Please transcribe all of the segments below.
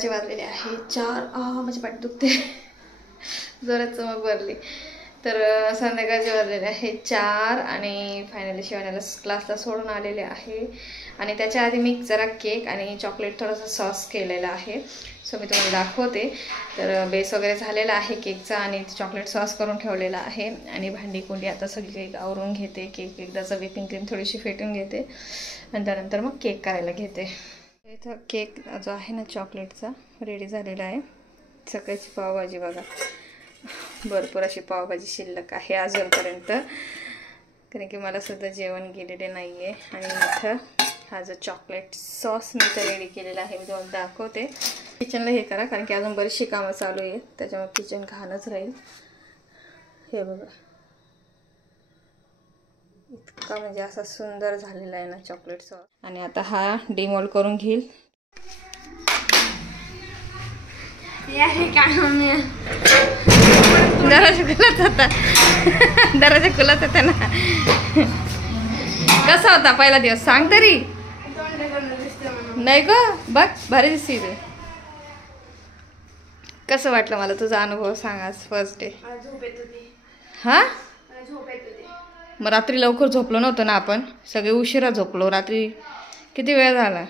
संध्याकाळचे वाजलेले आहे 4. माझी पाठ दुखते जोरात चमक भरली. तर संध्याकाळचे वाजलेले आहे 4 आणि फायनली शिवानीला क्लासला सोडून आलेले आहे. आणि त्याच्या आधी मी जरा केक आणि चॉकलेट थोडंसं सॉस केलेलं आहे. सो मी तुम्हाला दाखवते. तर बेस वगैरे झालेला आहे केकचा आणि चॉकलेट सॉस करून ठेवलेला आहे. आणि भांडी कुंडी आता सगळी काही आवरून घेते. केक एकदाचा व्हिपिंग क्रीम थोडीशी फेटून घेते आणि त्यानंतर मग केक करायला घेते. इथं केक जो आहे ना चॉकलेटचा रेडी झालेला आहे. सकाळची पावभाजी बघा, भरपूर अशी पावभाजी शिल्लक आहे अजूनपर्यंत, कारण की मला सुद्धा जेवण गेलेले नाही आहे. आणि इथं हा जो चॉकलेट सॉस मी इथं रेडी केलेला आहे मी तुम्हाला दाखवते. किचनला हे करा कारण की अजून बरीचशी कामं चालू आहेत, त्याच्यामुळे किचन घाणच राहील. हे बघा इतका म्हणजे असा सुंदर झालेला आहे ना चॉकलेट सॉस. आणि आता हा डिमोल्ड करून घेईल. दरवाजा खुलाच होता दरवाजा खुलाच होता ना. कसा होता पहिला दिवस सांग तरी. नाही ग बघ भारी दिसते ते. कसं वाटलं मला तुझा अनुभव सांग आज फर्स्ट डे. हा मग रात्री लवकर झोपलो नव्हतं ना आपण, सगळे उशिरा झोपलो. रात्री किती वेळ झाला.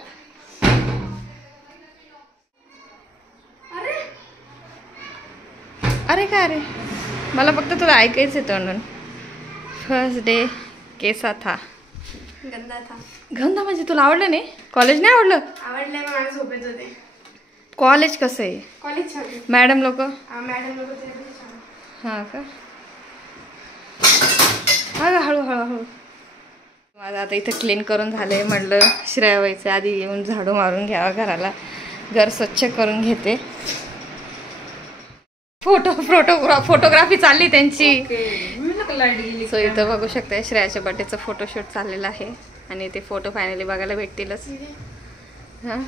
अरे काय रे, मला फक्त तुला ऐकायचं आहे तोंडून. फर्स्ट डे कैसा था. गंदा था. गंदा म्हणजे तुला आवडलं नाही. कॉलेज नाही आवडलं. आवडलं पण मला झोपेत होते. कॉलेज कसं आहे. कॉलेज छान. मॅडम लोक हां का. हा हळू हळू हळू. माझं आता इथं क्लीन करून झालंय. म्हटलं श्रेया व्हायचं आधी येऊन झाडू मारून घ्यावा घराला. घर स्वच्छ करून घेते. फोटोग्राफी चालली त्यांची. सो इथं बघू शकता श्रेयाच्या बर्थडेचं फोटोशूट चाललेलं आहे आणि ते फोटो फायनली बघायला भेटतीलच. हां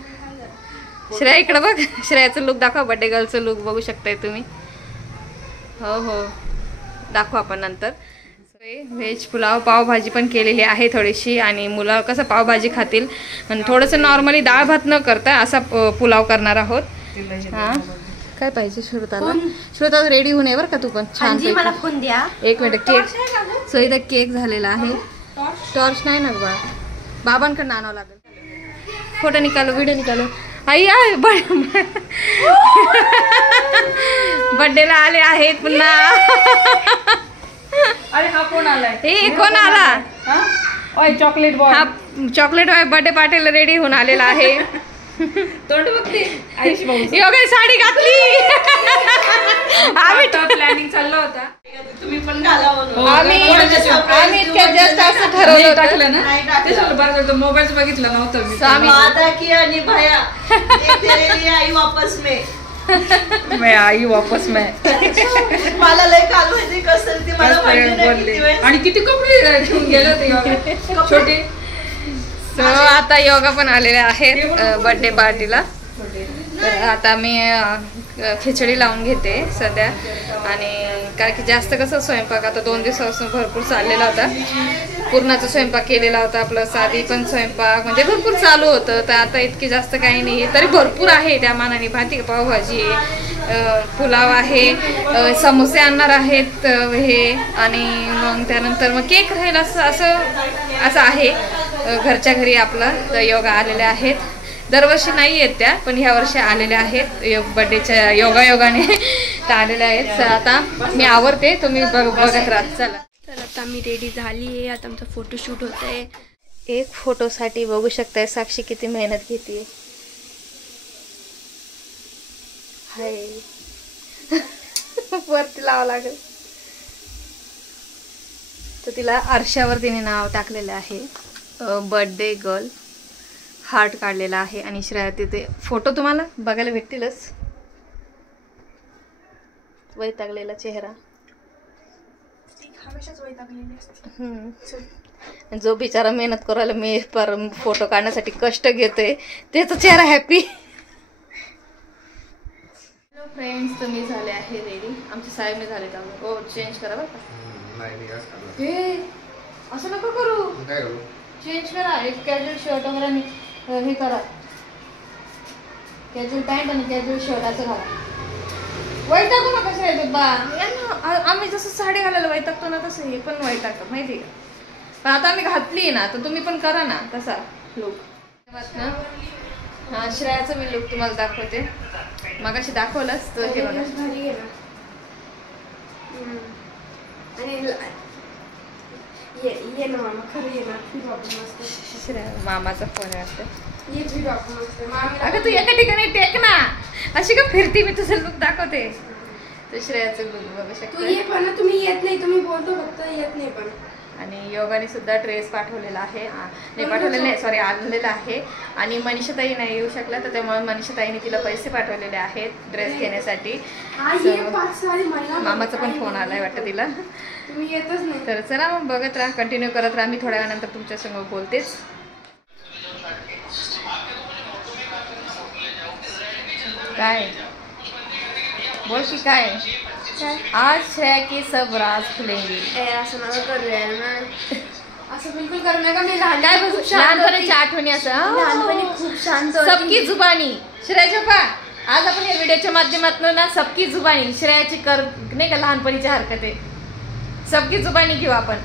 श्रेया इकडं बघ. श्रेयाचं लुक दाखवा. बर्थडे गर्लचं लुक बघू शकताय तुम्ही. हो हो दाखवू आपण नंतर. व्हेज पुलाव पावभाजी पण केलेली आहे थोडीशी. आणि मुलं कसं पावभाजी खातील आणि थोडंसं नॉर्मली डाळ भात न करता असा पुलाव करणार आहोत. हां काय पाहिजे श्रुताला. श्रुता रेडी होऊन ये बरं का तू पण छान. मला फोन द्या. एक मिनिट. केक सो इथं केक झालेला आहे. टॉर्च नाही ना बा, बाबांकडनं आणावं लागेल. फोटो निकालो व्हिडिओ निकालो. आई बर्थडेला आले आहेत पुन्हा. अरे हा कोण आलाय. हे कोण आला. Chocolate boy. हा चॉकलेट बॉय बर्थडे पार्टीला रेडी होऊन आलेला आहे. तोंड बघते. योगा साडी घातली. आम्ही प्लॅनिंग चालला होता. तुम्ही पण घाला. आम्ही इतक्यात जास्त असं ठरवलं टाकलं ना. त्याच्यावर मोबाईल बघितलं नव्हतं मी. आणि भैया आई वापस में मैं आई वापस में. मला लय काल माहिती कसं ते मला बोलले. आणि किती कपडे घेऊन गेले होते छोटे. सो आता योगा पण आलेले आहेत बर्थडे पार्टीला. तर आता मी खिचडी लावून घेते सध्या. आणि कारण की जास्त कसं स्वयंपाक आता 2 दिवसापासून भरपूर चाललेला होता. पूर्णाचा स्वयंपाक केलेला होता प्लस आधी पण स्वयंपाक म्हणजे भरपूर चालू होतं. तर आता इतकी जास्त काही नाही तरी भरपूर आहे त्या मानाने. भाती पावभाजी पुलाव आहे, समोसे आणणार आहेत हे. आणि मग त्यानंतर मग केक राहील असं आहे. घरच्या घरी आपलं योगा आलेले आहेत. दरवर्षी नाही आहेत त्या पण ह्या वर्षी आलेल्या आहेत. बर्थडेच्या योगाने त्या आलेल्या आहेत. तर आता मी आवरते तुम्ही बघत राहा. चला तर आता मी रेडी झाली आहे. आता आमचा फोटोशूट होत आहे. एक फोटोसाठी बघू शकताय साक्षी किती मेहनत घेते. हाय वरती लावावं लागेल. तर तिला आरशावर तिने नाव टाकलेलं आहे बर्थडे गर्ल. हार्ट काढलेला आहे आणि श्रेया तिथे फोटो तुम्हाला बघायला भेटतीलच. वैतागलेला चेहरा. जो बिचारा मेहनत करायला मी पर फोटो काढण्यासाठी कष्ट घेतोय त्याचा चेहरा हॅपी. हॅलो फ्रेंड्स, तर मी झाले आहे रेडी. आमचे साहेब मी झाले त्यामुळे. हो चेंज करा बरं का. हे असं नको करू. चेंज करा. एक कॅज्युअल शर्ट वगैरे हे करा. कॅज्युअल पॅन्ट आणि कॅज्युअल शर्ट असं घाला. वैतागू नका श्रेया बा. आम्ही जसं साडी घालायला वैतागतो ना तसं हे पण वैतागतात माहिती का. पण आता आम्ही घातली ना तर तुम्ही पण करा ना तसा लुक ना. हा श्रेयाचं मी लुक तुम्हाला दाखवते. मगाशी दाखवलंच तर हे बघा. मामाचा फोन आहे अगं तू एका ठिकाणी टेक ना. अशी का फिरती मी तुझं लुक दाखवते. तर श्रेयाचं लुक बघू शकता. तुम्ही येत नाही तुम्ही बोलतो फक्त येत नाही पण. आणि योगाने सुद्धा ड्रेस पाठवलेला आहे. नाही पाठवलेला नाही सॉरी आणलेला आहे. आणि मनीषाताई नाही येऊ शकला तर त्यामुळे मनीषाताईने तिला पैसे पाठवलेले आहेत ड्रेस घेण्यासाठी. मामाचा पण फोन आलाय वाटतं तिला. तुम्ही येतच नाही तर चला मग बघत राहा कंटिन्यू करत राहा. मी थोड्या वेळानंतर तुमच्या संग बोलतेच. काय बोल की काय आज श्रेया की सब राज खुलेंगे. असं नका करू यार मग. असं बिलकुल करू नका. मी लहानपणाच्या आठवणी असं लहानपणी खूप शांत सबकी जुबानी. श्रेयाच्या पा आज आपण या व्हिडिओच्या माध्यमातून ना सबकी जुबानी श्रेयाची कर नाही का लहानपणीच्या हरकते सबकी जुबानी घेऊ आपण.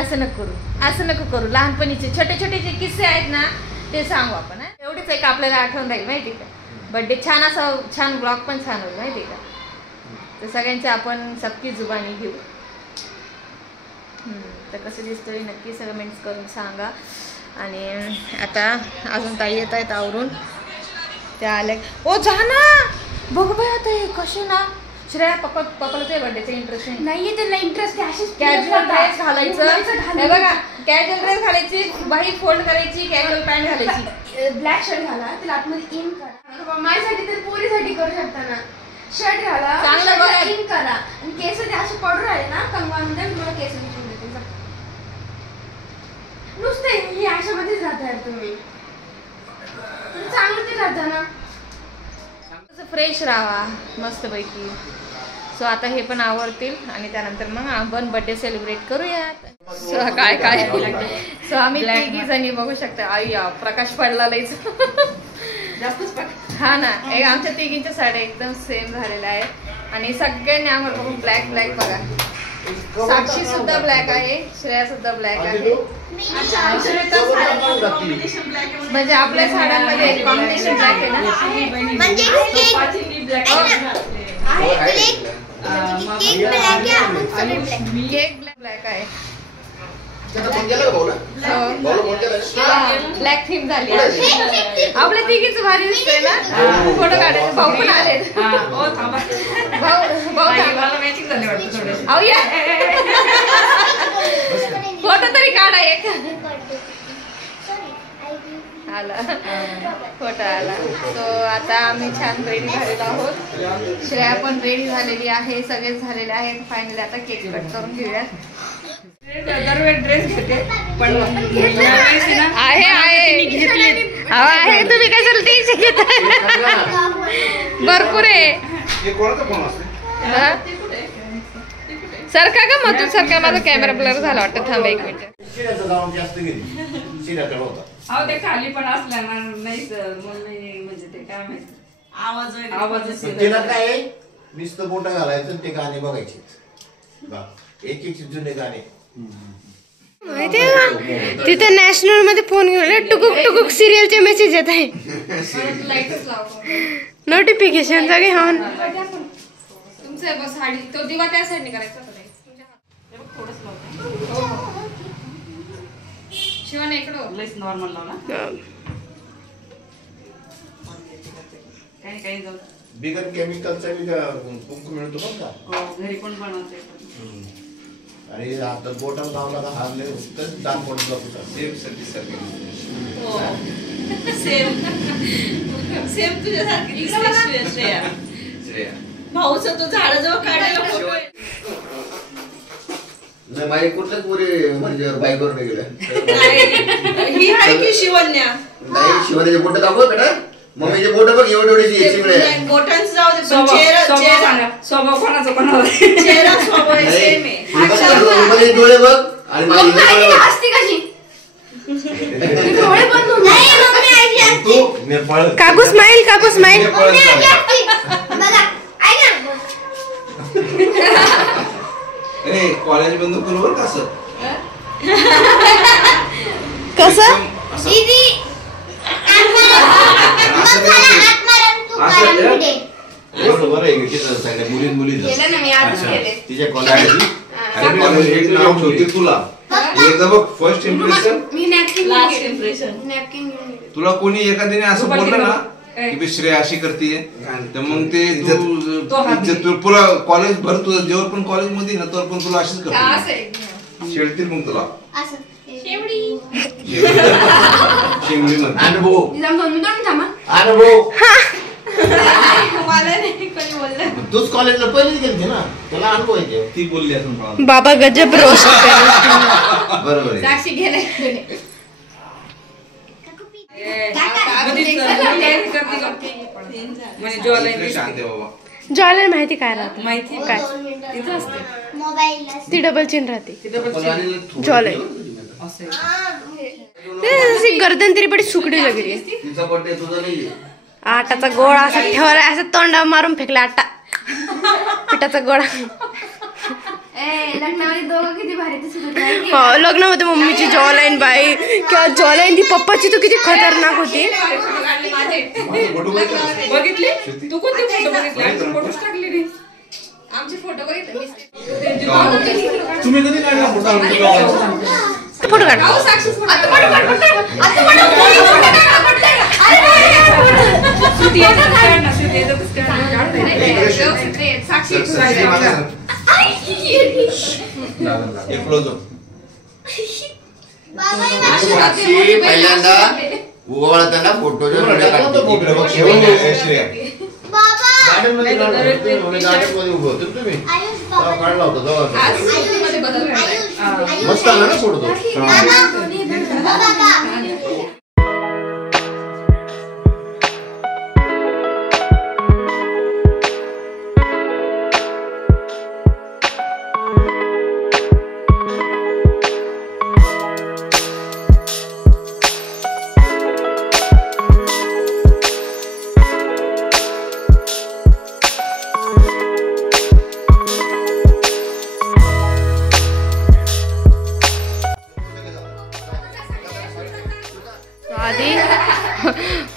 असं नको करू असं नको करू. लहानपणीचे छोटे छोटे जे किस्से आहेत ना ते सांगू आपण. एवढीच एक आपल्याला आठवण राहील माहिती का. बर्थडे छान असं छान ब्लॉग पण छान होईल माहिती का. तर सगळ्यांचे आपण सबकी जुबानी घेऊ. तर कसं दिसतोय नक्की सगळं कमेंट्स करून सांगा. आणि आता अजून ताई येत आहेत आवरून. त्या आल्या ओ जा ना बघू बाय आता हे कसे ना. श्रेया पप्पाला ते बर्थडेचा इंटरेस्ट नाहीये त्याला इंटरेस्ट. कॅज्युअल ड्रेस घालायचं हे बघा. कॅज्युअल ड्रेस घालायची बाही फोल्ड करायची कॅज्युअल पॅन्ट घालायची. ब्लॅक शर्ट घाला त्याला आतमध्ये इन करा. माझ्यासाठी तर पोरीसाठी करू शकता ना. शर्ट घाला चांगलं बघा इन करा आणि केस ते असे पडून राहिले ना कंगवामध्ये मी मला केस विचारून देते. नुसते हे अशामध्येच राहता यार तुम्ही. चांगलं ते राहता ना फ्रेश राहा मस्तपैकी. सो आता हे पण आवडतील आणि त्यानंतर मग आपण बर्थडे सेलिब्रेट करूयात. सो काय काय सो आम्ही तिघी जणी बघू शकता. आई प्रकाश पडला लईच जास्तच हा ना. एक आमच्या तिघींच्या साड्या एकदम सेम झालेल्या आहेत आणि सगळ्यांनी आम्हाला बघून ब्लॅक ब्लॅक बघा. साक्षी सुद्धा ब्लॅक आहे श्रेया सुद्धा ब्लॅक आहे. म्हणजे आपल्या साड्यांमध्ये कॉम्बिनेशन ब्लॅक आहे ना. केक ब्लॅक आहे. ब्लॅक थीम झाली आपल्या तिघीच भारी दिसतोय ना. फोटो काढायचं भाऊ पण आले. फोटो तरी काढा एक. आला फोटो आला. सो आता आम्ही छान रेडी झालेलो आहोत. श्रेया पण रेडी झालेली आहे. सगळेच झालेले आहेत. फायनली आता केक कट करून घेऊया. ड्रेस घेते पण आहे आहे तुम्ही काय झालं टेन्शन घेता. भरपूर आहे. सरका का मग तू सरका. माझा कॅमेरा ब्लर झाला वाटतं. थांबा एक मिनिट. अहो ते खाली पण असल्या ना नाही म्हणजे ते काय माहिती आवाज काय नुसतं बोटं घालायचं ते गाणे बघायचे. एक एक जुने गाणे माहितीये तिथे नॅशनल मध्ये फोन घेऊन टुकुक टुकुक सिरियलचे मेसेज येत आहे. नोटिफिकेशन सगळे हा तुमचं साडी तो दिवा त्या साईडने करायचा. शिवाने इकडं लेस नॉर्मल लावला काही जाऊ बिगर केमिकलचा कुंकू मिळतो बघ का. घरी पण बनवते. आणि आता बोटाला लावला का हारले दान पडलं सेम सेम तुझ्यासारखी श्रेया भाऊचा तो झाडाजवळ काढायला फोटो आहे. नाही माझे कुठल्याच पुरे म्हणजे बाईकवर नाही गेलं. ही आहे की शिवन्या. नाही शिवण्याचे बोट दाखव बेटा. मम्मीचे बोट बघ एवढे बोटांचं जाऊ दे. स्वभाव कोणाचा कोणावर चेहरा स्वभाव सेम आहे. डोळे बघ आणि हसती कशी डोळे बंद होऊन तू काकू स्माईल, काकू स्माईल. कॉलेज बंद करू बरं कसं कसं बरं आहे की मुली मुली तिच्या कॉलेज नाव ठेवते तुला एकदा बघ फर्स्ट इम्प्रेशन लास्ट इम्प्रेशन. तुला कोणी एखाद्याने असं बोललं ना की बी श्रेया अशी करते तर मग ते तू पुरा कॉलेज भर तुझं जेव्हा पण कॉलेज मध्ये ना तर पण तुला अशीच करते शेळतील मग तुला शेंगडी म्हणते. अनुभव तूच कॉलेजला पहिलीच गेलती ना तुला अनुभव आहे ती बोलली असून बाबा गजब रोस्ट. बरोबर आहे. साक्षी गेलाय शांत आहे बाबा. ज्वाला माहिती काय राहते माहिती काय इथं असते ती डबल चेन राहते. ज्वाला अशी गर्दन तरी बडी सुकडी लगली. तिचा बर्थडे तुझा नाही आटाचा गोळा असा ठेवला असं तोंडा मारून फेकला आटा पिठाचा गोळा. लग्नामध्ये दोघं किती भारी दिसत होते. लग्नामध्ये मम्मीची जॉलाईन बाई किंवा जॉलाईन ती पप्पाची तू किती खतरनाक होती. बघितली तू कोणते फोटो बघितले फोटोच टाकले नाही आमचे फोटो बघितले तुम्ही कधी काढला फोटो फोटो काढ. पहिल्यांदा उगवळताना फोटो काढला होता मस्त आला ना फोटो.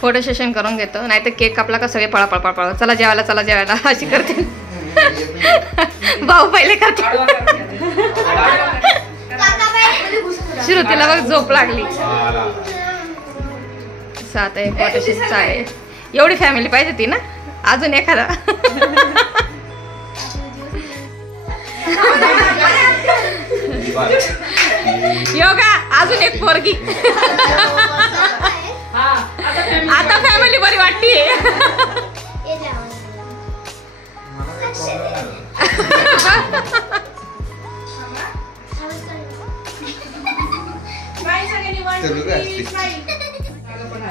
फोटो सेशन करून घेतो नाहीतर केक कापला का सगळे पळा पळा पळा चला जेवायला अशी करते. भाऊ पहिले करते. श्रुतीला बघ झोप लागली. सात आहे फोटो सेशन आहे. एवढी फॅमिली पाहिजे ती ना अजून एखादा. योगा अजून एक पोरगी. आता फॅमिली बरी वाटते.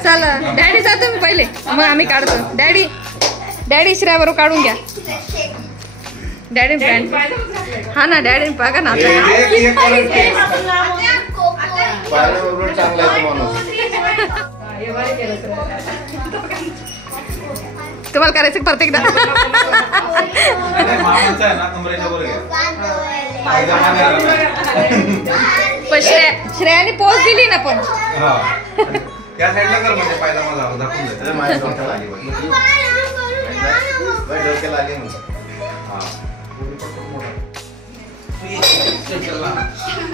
चला डॅडी जा तुम्ही पहिले मग आम्ही काढतो. डॅडी श्रेयाबरोबर काढून घ्या. डॅडी पॅन्ट हा ना डॅडी बघा ना तुम्हाला करायचं प्रत्येकदा. पण श्रेयाने पोच दिली ना पण त्या साईडला कर म्हणजे पायजामा दाखवून द्यायचं.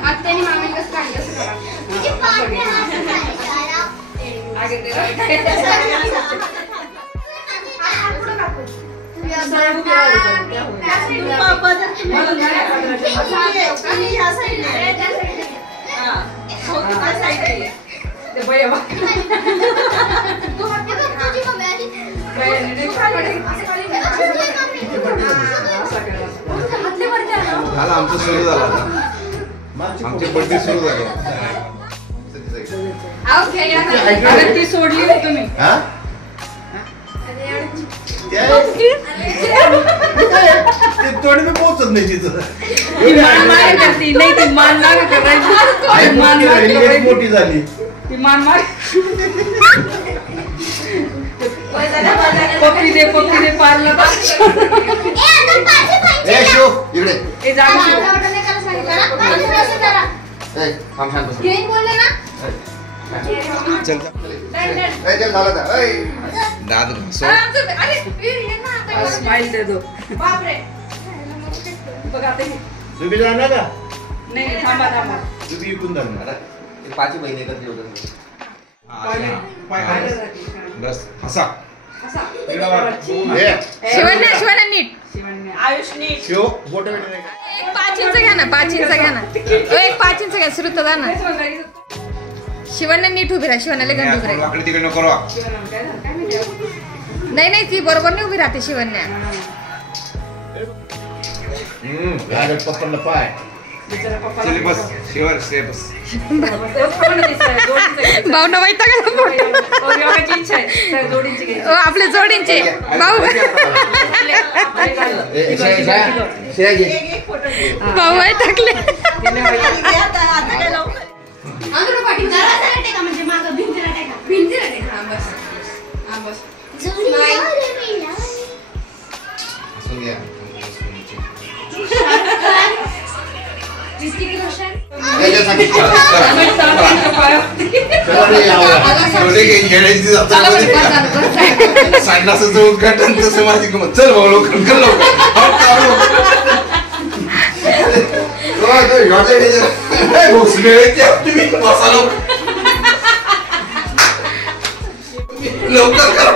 आत्याने मामी कसं काढलं झालं आमचं सुरू झालं. आमचे बर्थडे सुरू झाले. ती सोडली नाही तुम्ही थोडी मी पोहोचत नाही तिथं नाही ती मान माग करायची. मोठी झाली ती मान माग पप्पी दे पारला ए शिव इकडे ए जा ए थांब शांत बस. घेऊन बोलले ना चल झालं तर ए दाद घासो. अरे ये ना आता स्माइल दे दो बापरे बघ आता हे. तुम्ही जाणार का नाही थांबा तुम्ही इकडून जाणार पाच महिने करते होतं बस हसा. शिवण्या नीट आयुष नीट शिव बोट एक 5 इंच घ्या ना 5 इंच घ्या ना एक 5 इंच घ्या सुरू तर ना शिवण्या नीट उभी राहा शिवण्याला गंड उभी राहा वाकडी तिकडे नको. नाही ती बरोबर नाही उभी राहते शिवण्या लागत पप्पांना पाय चल बस शिवर से बस. भाऊ न माहिती का आपले जोडींचे भाऊ भाऊ आहे टाकले अंदर पाठी जरा टेका म्हणजे मागं भिंतीला टेका हां बस उद्घाटन तसं माझी गमत. चल भाऊ लवकर कर लवकर करा.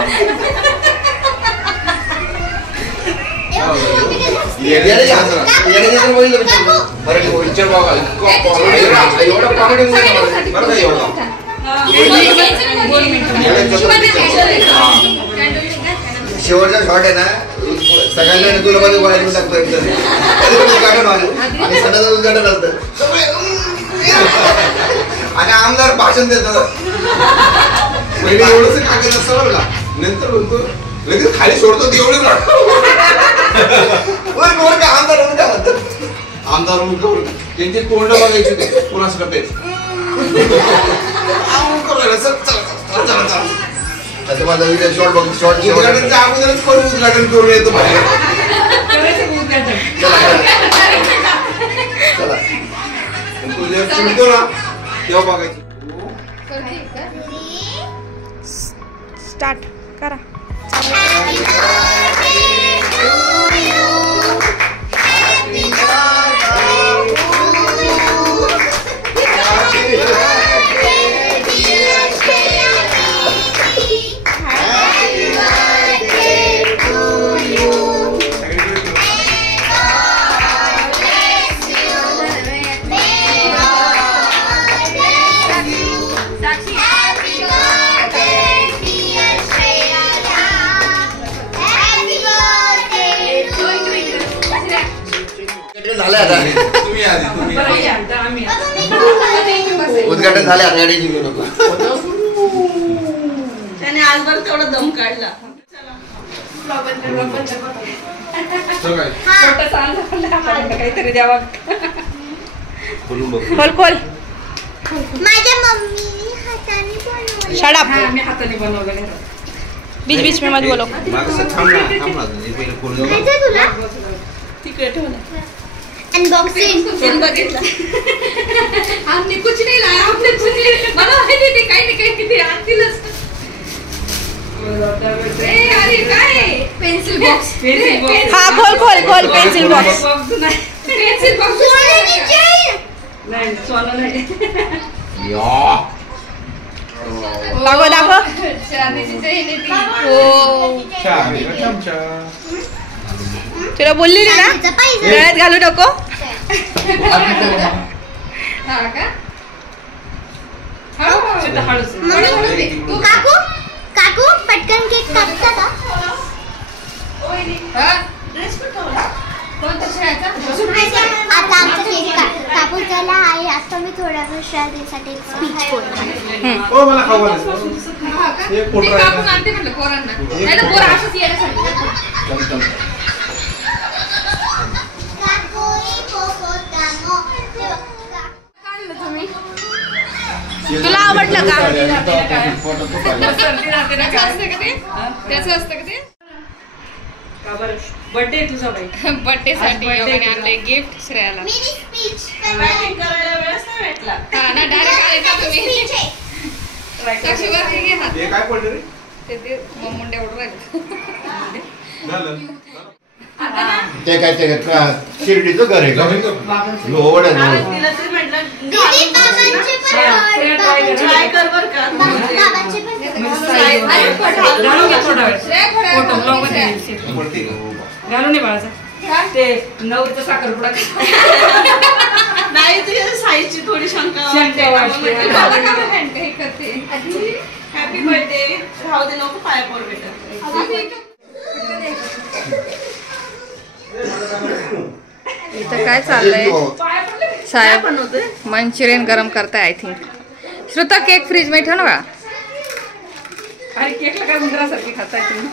शेवटचा शॉट आहे ना सगळ्यांना तुला मध्ये बोलायला टाकतो उद्घाटन आणि सणाचं उद्घाटन असतं आणि आमदार भाषण देतात. पहिले एवढंच कागद असतं बरं का नंतर म्हणतो लगेच खाली सोडतो ते एवढं आमदार म्हणून काय म्हणतात आमदार त्यांचे तोंड बघायचे ते कोणाच करते असं माझा व्हिडिओ शॉर्ट बघ शॉर्ट उद्घाटनच्या अगोदरच करून उद्घाटन करून येतो बाहेर. चला तुझ्या चिडतो ना तेव्हा बघायचं. स्टार्ट करा. झालं आता उद्घाटन झाले आता गाडीची घेऊ नको. त्याने आजभर तेवढा दम काढला. काहीतरी द्यावा खोल माझ्या मम्मी हाताने बनवलं. Shut up. मी हाताने बनवलं बीच में मत बोलो. मागचं थांब ना हे पहिलं खोलून जाऊ. खायचं तुला तिकडे ठेवलं. अनबॉक्सिंग बघितलं हमने कुछ नहीं लाया हमने कुछ नहीं मला माहिती नाही काही ते आणतीलच. अरे काय पेन्सिल बॉक्स हा खोल पेन्सिल बॉक्स. पेन्सिल बॉक्स नाही सोनं नाही दाखव चांदीची चैन आहे ती. तुला बोलली ना गळ्यात घालू नको. हा का हळूच काकू पटकन केक कापता का कोणता शिरायचा आता आमचा केक कापून झाला आहे. आता मी थोड्या वेळ शाळेसाठी एक स्पीच बोलणार. मला खाऊ घालायचं. कापून आणते म्हटलं पोरांना नाही तर पोरं असंच यायला सांगितलं. काढलं तुम्ही तुला आवडलं का? सर्दी राहते ना त्याचं काय? असतं का ते? त्याचं असतं का ते? का बरं बर्थडे तुझा बाई बर्थडे साठी आज birthday आणलंय गिफ्ट श्रेयाला. मिनी स्पीच Packing करायला वेळच नाही भेटला. हा ना, डायरेक्ट आले ना तुम्ही. स्पीच आहे. Try कर. साक्षी वरती घे हात. हे काय पडलं रे ते मग मुंड्या उडून राहिले. झालं ते काय ते शिर्डीचं घर आहे का लोड आहे आणि लोड. तिला तरी म्हटलं दीदी बाबांचे पण श्रेया try कर. ट्राय कर बर का. बाबांचे पण घालून घे थोडा वेळ. फोटो ब्लॉग मध्ये येईल. पडते का घालून ये बाळाचा. ते नवरीचा साखरपुडा नाही तुझ्या साईजची थोडी शंका शंका वाटते. Happy birthday. राहू दे नको पाया पड बेटा. इथं काय चाललंय साहेब? मंचुरियन गरम करताय आय थिंक. श्रुता केक फ्रीज मध्ये ठेव ना बा. अरे केकला काय उंदरासारखी खाताय तुम्ही.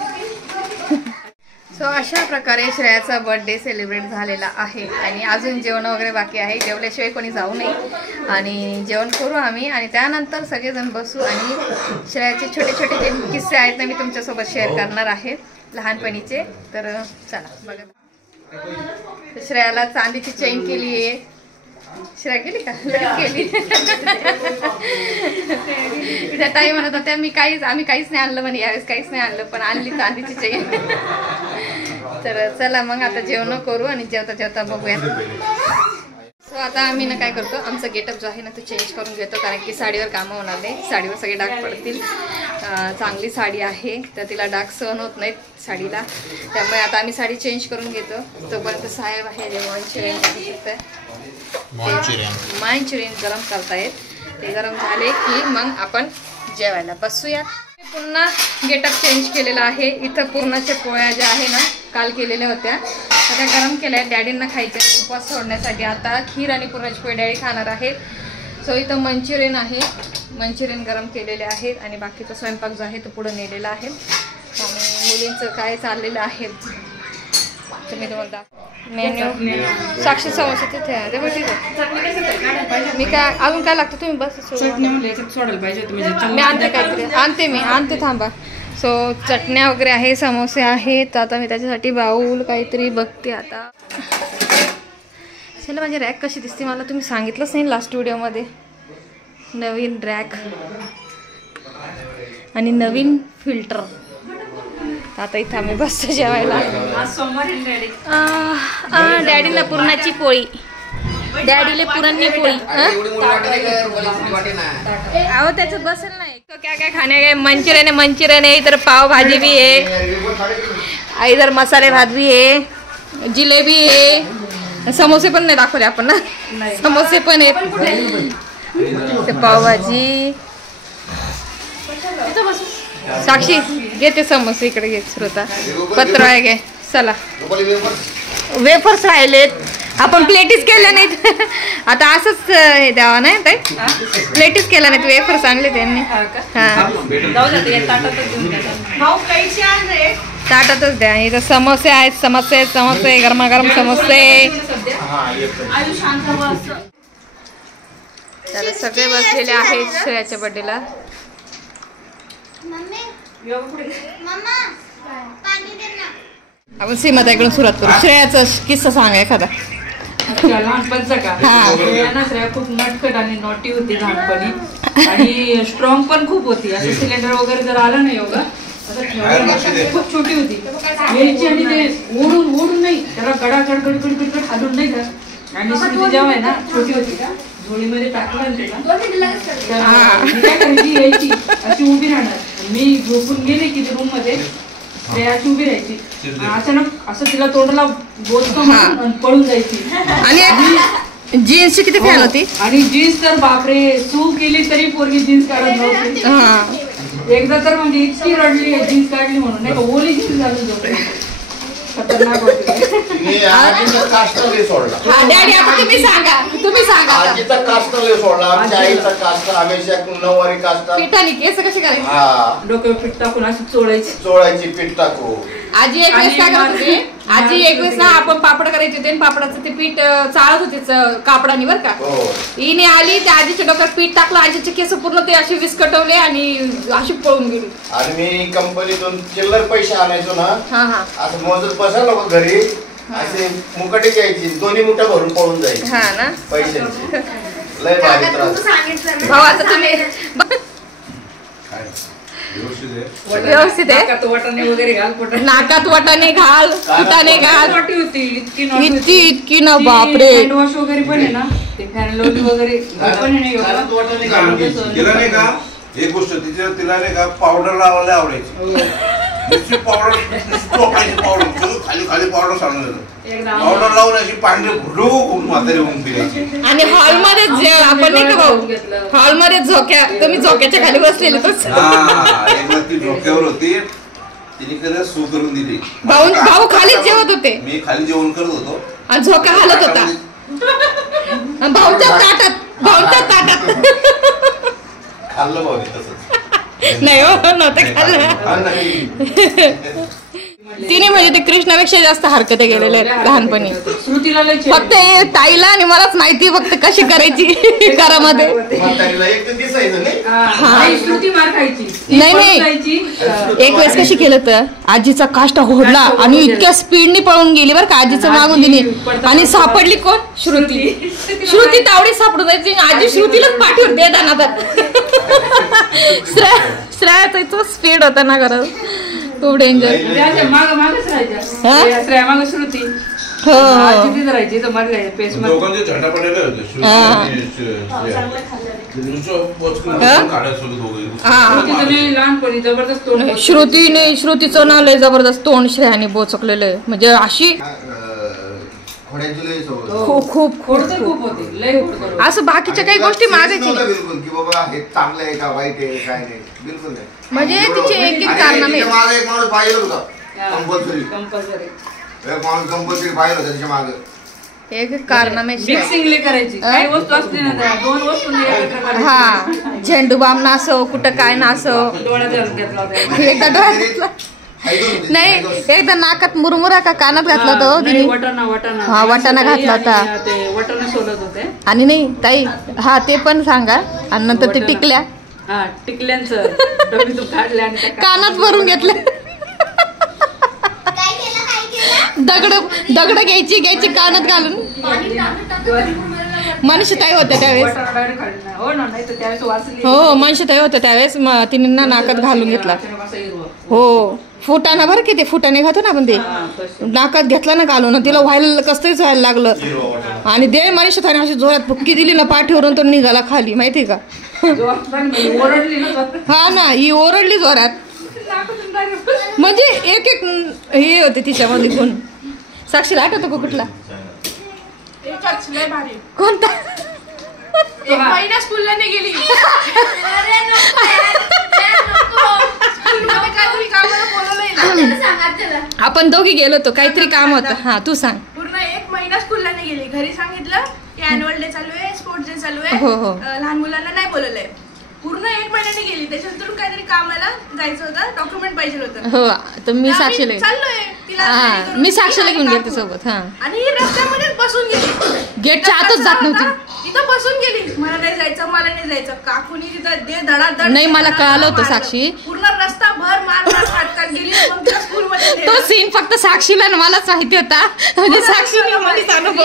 सो अशा प्रकारे श्रेयाचा बर्थडे सेलिब्रेट झालेला आहे आणि अजून जेवण वगैरे बाकी आहे. जेवल्याशिवाय कोणी जाऊ नये आणि जेवण करू आम्ही आणि त्यानंतर सगळेजण बसू आणि श्रेयाचे छोटे छोटे जे किस्से आहेत ना मी तुमच्यासोबत शेअर करणार आहे लहानपणीचे. तर चला बघा. श्रेयाला चांदीची चेन केली आहे. श्रेया केली का? केली. त्या ताई म्हणत होत्या आम्ही काहीच नाही आणलं म्हणे यावेळेस काहीच नाही आणलं पण आणली चांदीची चेन. तर चला मग आता जेवण करू आणि जेवता जेवता बघूया. सो आता आम्ही ना काय करतो आमचा गेटअप जो आहे ना तो चेंज करून घेतो कारण की साडीवर कामं होणार नाही. साडीवर सगळे डाग पडतील. चांगली साडी आहे तर तिला डाग सहन होत नाहीत साडीला त्यामुळे आता आम्ही साडी चेंज करून घेतो. तोपर्यंत साहेब आहे जे मंचुरियन गरम करतायत. ते गरम झाले की मग आपण जेवायला बसूया. पुन्हा गेटअप चेंज केलेला आहे. इथं पुरणाच्या पोळ्या ज्या आहे ना काल केलेल्या होत्या त्या गरम केल्या. डॅडींना खायच्या उपवास सोडण्यासाठी आता खीर आणि पुरणाची पोळी डॅडी खाणार आहेत. सो इथं मंचुरियन आहे. मंचुरियन गरम केलेले आहेत आणि बाकीचा स्वयंपाक जो आहे तो पुढे नेलेला आहे. आणि मुलींचं काय चाललेलं आहे तुम्ही तुम्हाला मेन्यू. साक्षी समोसा तिथे आहे मी काय अजून काय लागतं तुम्ही बस सोडायला पाहिजे मी आणते काहीतरी आणते थांबा. सो चटण्या वगैरे आहे समोसे आहेत. आता मी त्याच्यासाठी बाऊल काहीतरी बघते आता. चला माझी रॅक कशी दिसते मला तुम्ही सांगितलंच नाही लास्ट व्हिडिओमध्ये. नवीन रॅक आणि नवीन फिल्टर. आता इथं आम्ही बसतो जेवायला. डॅडीला पुरणाची पोळी. डॅडीला पुरणाची पोळी. अहो त्याच्यात बसेल नाही. तो क्या क्या खाने गए मंचुरियन है. इधर पाव भाजी भी है. इधर मसाले भात भी है. जिलेबी है. समोसे पण नाही दाखवले आपण ना. समोसे पण आहेत. ते पावभाजी. साक्षी घेते समोसे इकडे घे. श्रोता पत्र आहे घे. चला वेफर्स राहिलेत आपण प्लेटीच केल्या नाहीत. आता असंच हे द्यावा नाही ताई. प्लेटीच केल्या नाहीत वेफर्स आणले त्यांनी. ताटातच द्या. इथं समोसे आहेत. समोसे गरमागरम समोसे. तर सगळे बसलेले आहेत श्रेयाच्या बर्थडेला. आपण सीमाताईकडून सुरुवात करू. श्रेयाचा किस्सा सांगा एखादा. लहानपणचा का? श्रेया खूप नटखट आणि नॉटी होती लहानपणी आणि स्ट्रॉंग पण खूप होती. असं सिलेंडर वगैरे जर आलं नाही योगा खूप छोटी होती यायची आणि ते ओढून नाही त्याला गडागड गडगड हालून नाही का. आणि स्मृती जेव्हा आहे ना छोटी होती का झोळीमध्ये टाकलं यायची अशी उभी राहणार. मी झोपून गेले की रूम मध्ये अशी उभी राहायची. अचानक असं तिला तोंडाला बोलतो पळून जायची. आणि जीन्सची किती फॅन होती. आणि जीन्स तर बापरे सू केली तरी पोरगी जीन्स काढत नव्हती. एकदा तर म्हणजे इतकी रडली जीन्स काढली म्हणून नाही का ओली जीन्स घालून झोपली. खतरनाक होती. डॅडी आता तुम्ही सांगा आजीचा कास्ट लय सोडला. आमच्या आईचा कास्ट हमेशा 9 वारी कास्ट. पिठानी केस कशी करायची. डोक्यावर पीठ टाकून अशी चोळायची पीठ टाकू. आजी एक वेळेस काय करत होती. आजी एक वेळेस ना आपण पापड करायचे होते, पापडाचं ते पीठ चाळत होते कापडाने बरं का. हिने आली त्या आजीच्या डोक्यात पीठ टाकलं, आजीचे केस पूर्ण ते असे विस्कटवले आणि अशी पळून गेली. आणि मी कंपनीतून चिल्लर पैसे आणायचो ना, हा असं मोजत बसायला मग घरी असे मुकाटे घ्यायची, दोन्ही मुठा भरून पळून जायची हा ना पैशांची. लय भारी त्रास. भाऊ आता तुम्ही व्यवस्थित आहे. नाकात वाटाणे वगैरे घाल, नाकात वाटाणे घाल, फुटाणे घाल. मोठी होती इतकी ना बापरे. हँड वॉश वगैरे पण आहे ना, ते फॅन लोटी वगैरे पण आहे तिला नाही का एक गोष्ट तिला नाही का पावडर लावायला आवडायची. पावडर खाली खाली पावडर सांगून पावडर लावून अशी पांढरी भुडू म्हातारी होऊन फिरायची. आणि हॉलमध्ये जे आपण नाही का भाऊ, हॉलमध्ये झोक्या, तुम्ही झोक्याच्या खाली बसलेले एकदा ती झोक्यावर होती, तिने खरं सू करून दिली. भाऊ खालीच जेवत होते, मी खाली जेवण करत होतो आणि झोका हालत होता भाऊच्या ताटात. खाल्लं भाऊ तसंच. नाही हो, नव्हतं खाल्लं. तिने म्हणजे ते कृष्णापेक्षा जास्त हरकत गेलेले आहेत लहानपणी. फक्त ताईला आणि मलाच माहिती फक्त कशी करायची घरामध्ये. नाही एक वेळेस कशी केलं तर आजीचा काष्टा होडला आणि इतक्या स्पीडने पळून गेली बरं का, आजीचं मागून तिने. आणि सापडली कोण? श्रुती तावडी सापडून जायची. आजी श्रुतीलाच पाठीवर दे दाना. श्रेयाचा स्पीड होता ना घरात, खूप डेंजर. श्रुतीचं ना लय जबरदस्त तोंड श्रेयाने बोचकलेलं आहे, म्हणजे अशी खूप असं बाकीच्या काही गोष्टी मागायची बिलकुल की बाबा हे चांगलं आहे का वाईट आहे काय नाही, बिलकुल नाही. म्हणजे तिचे एक कारनामे. माझा एक माणूस पाहिजे होता कंपल्सरी पाहिजे होता त्याच्या मागे. एक कारनामे मिक्सिंग करायची, काही वस्तू असली ना त्या दोन वस्तू. हा झेंडू बाम नासव, कुठं काय नासव. डोळ्यात घेतला होता एकदा डोळ्यात नाही, एकदा नाकात मुरमुरा का कानात घातला तो तिने. हा वाटाणा घातला होता वाटाणा सोलत होते. आणि नाही ताई, हा ते पण सांगा. आणि नंतर ते टिकल्या, टिकल्यांचं कानात भरून घेतले. दगड घ्यायची कानात घालून. मनीषाताई होत्या त्यावेळेस. हो मनीषाताई होत्या त्यावेळेस, तिने ना नाकात घालून घेतला. हो फुटाणा बरं की, ते फुटाणे घातो ना आपण, ते नाकात घेतला ना घालून. तिला व्हायला कसंच व्हायला लागलं. आणि दे मनीषाताईने अशी जोरात फुक्की दिली ना पाठीवरून, तो निघाला खाली माहितीये का. हा ना, ही ओरडली जोरात. म्हणजे एक एक हे होते तिच्यामध्ये गुण. साक्षीला आठवतो का कुठला? कोणता? पहिल्या स्कूलला नाही गेली. आपण दोघी गेलो होतो, काहीतरी काम होतं. हा तू सांग. पूर्ण 1 महिना स्कूलला नाही गेली. घरी सांगितलं की अॅन्युअल डे चालू आहे, स्पोर्ट्स डे चालू आहे, लहान मुलांना नाही बोलवलंय. पूर्ण 1 महिन्याने गेली. त्याच्यानंतर काहीतरी कामाला जायचं होतं, डॉक्युमेंट पाहिजे होतं. हो तर मी साक्षीला चाललोय तिला, मी साक्षीला घेऊन गेले सोबत. हा आणि रस्त्यामध्येच बसून गेली, गेटच्या आतच जात नव्हती. तिथं बसून गेली. मला नाही जायचं. काकूनी तिथं दे धडाधड. नाही मला कळालं होतं साक्षी. पूर्ण रस्ता भर मार फाटकात गेली. मग तिला स्कूलमध्ये तो सीन फक्त साक्षीला मलाच माहिती होता. म्हणजे साक्षीने मलाच अनुभव.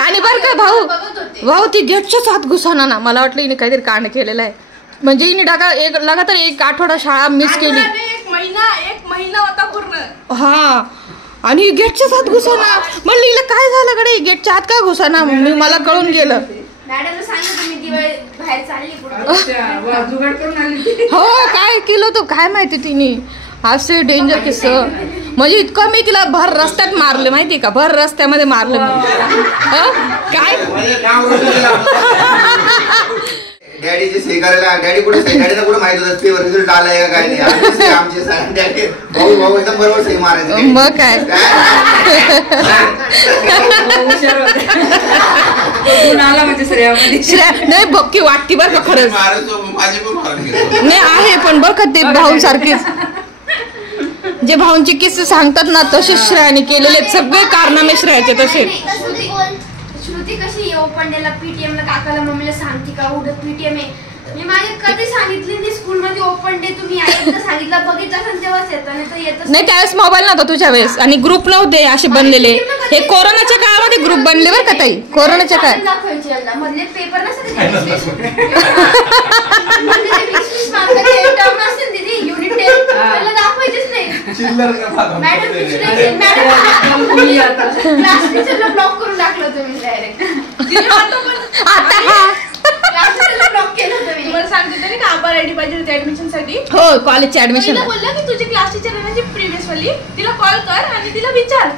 आणि बरं का भाऊ ती गेटच्याच आत घुसाना ना. मला वाटलं हिने काहीतरी कांड केलेलं आहे. म्हणजे हिने लगातार 1 आठवडा शाळा मिस केली. 1 महिना होता पूर्ण. हा आणि गेटच्याच आत घुसाना. म्हणलं हिला काय झालं कडे, गेटच्या आत काय घुसाना. मला कळून गेलं. हो काय केलं तो काय माहिती तिने. असे डेंजर किस्सा. म्हणजे इतकं मी तिला भर रस्त्यात मारले माहितीये का, भर रस्त्यामध्ये मारलं. काय डॅडीचे सही करायला, डॅडी कुठे सही, डॅडीला कुठे माहित होतं पेपर रिझल्ट आलाय का काय नाही. आमचे डॅडी भाऊ एकदम बरोबर सही मारायचे. मग काय नाही बक्की वाटती बरं का खरंच. माझी पण नाही आहे पण बरं का ते भाऊ सारखीच. जे भाऊंचे किस्से सांगतात ना तसे श्रेयाने केलेले सगळे कारनामे श्रेयाचे तसे. श्रुती कशी ओपन डेला पीटीएम ला काकाला मम्मीला सांगते का उद्या पीटीएम आहे. मी माझे कधी सांगितली नाही स्कूल मध्ये ओपन डे. तुम्ही एकदा सांगितलं बघितलं तेव्हाच येतं नाही तर येतच नाही. त्यावेळेस मोबाईल नव्हता तुझ्या वेळेस आणि ग्रुप नव्हते असे बनलेले. हे कोरोनाच्या काळामध्ये ग्रुप बनले बरं का ताई. कोरोनाच्या काळात दाखवायचे यांना मधले पेपर नसते टर्म असते दीदी युनिट टेस्ट त्याला दाखवायचेच नाही. मॅडम क्लास टीचरला ब्लॉक करून टाकलं तुम्ही डायरेक्ट. आता हा ब्लॉक केलं होतं मी. मला सांगते तरी का आपण आयडी पाहिजे होती ऍडमिशन साठी. हो कॉलेजची ऍडमिशन. तिला बोललं की तुझी क्लास टीचर आहे ना जी प्रिव्हियस वाली तिला कॉल कर आणि तिला विचार.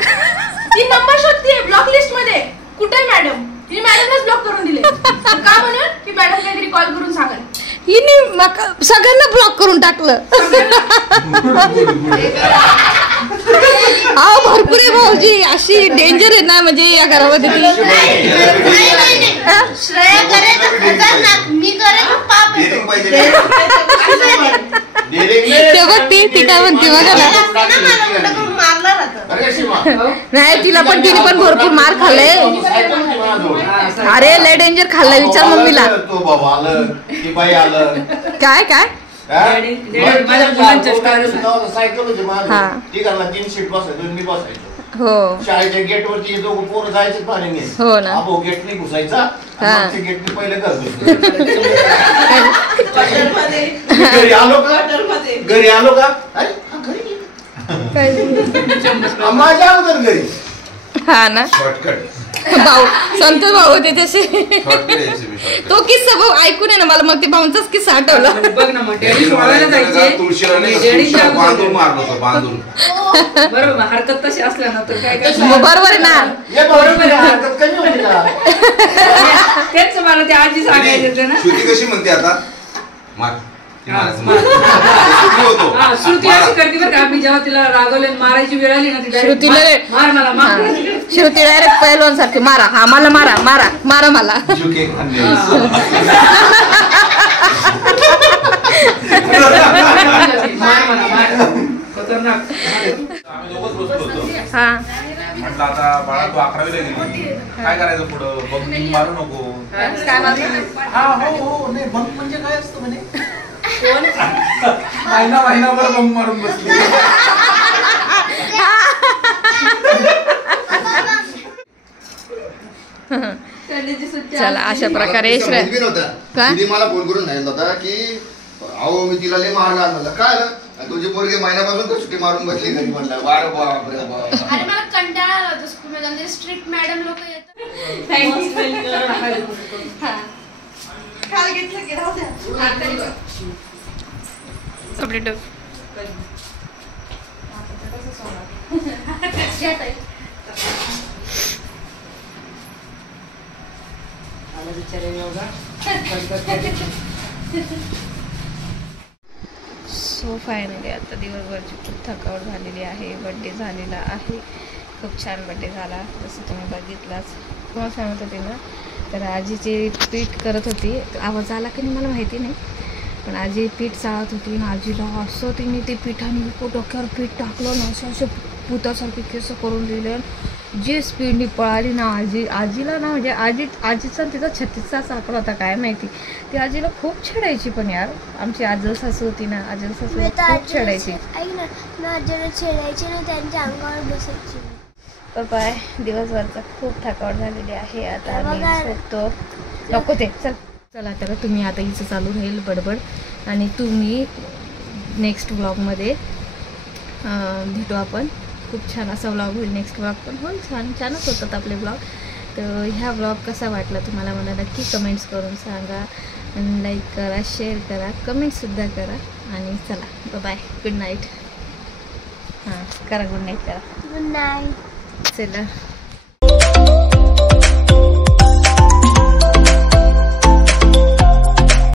ती नंबर शोधते ब्लॉक लिस्ट मध्ये. कुठे मॅडम? तिने मॅडमलाच ब्लॉक करून दिले. का म्हणून की मॅडम काहीतरी कॉल करून सांगेल. हिने सगळ्यांना ब्लॉक करून टाकलं. अहो भरपूर आहे भाऊजी. अशी डेंजर आहे ना म्हणजे या घरामध्ये. श्रेया करे तर खतरनाक, मी करे तर पाप येतो. ते बघ ती काय म्हणते बघा ना. नाही तिला पण तिने पण भरपूर मार खाल्लाय. अरे लय डेंजर खाल्लाय. विचार मम्मीला. काय काय हो शाळेच्या गेट वरती दोघं पोरं जायचे पाणी नाही. हो ना. अबो गेट नाही घुसायचा. गेट पहिले घरी आलो का अरे माझ्या अगोदर घरी. हा ना शॉर्टकट भाऊ संतोष भाऊ होते तसे. तो किस्सा भाऊ ऐकून आहे ना मला मग ते भाऊंचाच किस्सा आठवला. बघ ना मग डॅडी सोडायला जायचे बांधून मारलो होतो बांधून. बरोबर हरकत तशी असल्या ना तर काय काय बरोबर आहे ना. तेच मला ते आजी सांगायचे ना. श्रुती कशी म्हणते आता मार श्रुती अशी करते बरं का. मी जेव्हा तिला रागवले मारायची वेळ आली ना ती श्रुतीला मार मला मार. श्रुती डायरेक्ट पहिलवान सारखी मारा. हा मला मारा मारा मारा मला. हा म्हटलं आता बाळा तू 11वीला गेली काय करायचं पुढं. बंक मारू नको. हा हो नाही बंक म्हणजे काय असतं म्हणे. महिनाभर बंक मारून बसली. चला अशा प्रकारे मला फोन करून सांगितलं होता की अहो मी तिला लय मारला आणला. काय तुझी पोरगी महिन्यापासून तर सुट्टी मारून बसली घरी. म्हटलं वार बापरे बाप. अरे मला कंटाळा आला होता स्कूल मध्ये. स्ट्रिक्ट मॅडम लोक येतात. काल घेतलं की राहू द्या. सो फायनली आता दिवसभरची खूप थकावट झालेली आहे. बड्डे झालेला आहे. खूप छान बड्डे झाला जसं तुम्ही बघितलाच. तुम्हाला सांगत होते ना तर आजीची पीठ करत होती. आवाज आला की नाही मला माहिती नाही पण आजी पीठ चाळत होती. आजीला असं तिने ते पिठाने डोक्यावर पीठ टाकलं ना असं पुतासारखे केस करून दिले. जे स्पीडनी पळाली ना आजीला ना म्हणजे आजीचा तिचा 36चा साखर होता काय माहिती. ती आजीला खूप छेडायची. पण यार आमची आजल सासू होती ना आजल सासू खूप छेडायची. छेडायची ना त्यांच्या अंगावर बसायची. बाय दिवसभरचा खूप थकावट झालेली आहे. आता आम्ही झोपतो. नको ते चला आता तुम्ही आता हिचं चालू राहील बडबड आणि तुम्ही नेक्स्ट व्लॉगमध्ये भेटू आपण. खूप छान असा व्लॉग होईल. नेक्स्ट व्लॉग पण होईल. छानच होतात आपले व्लॉग. तर ह्या व्लॉग कसा वाटला तुम्हाला मला नक्की कमेंट्स करून सांगा. आणि लाईक करा शेअर करा कमेंटसुद्धा करा. आणि चला बाय गुड नाईट. हां करा गुड नाईट करा. Good night. चला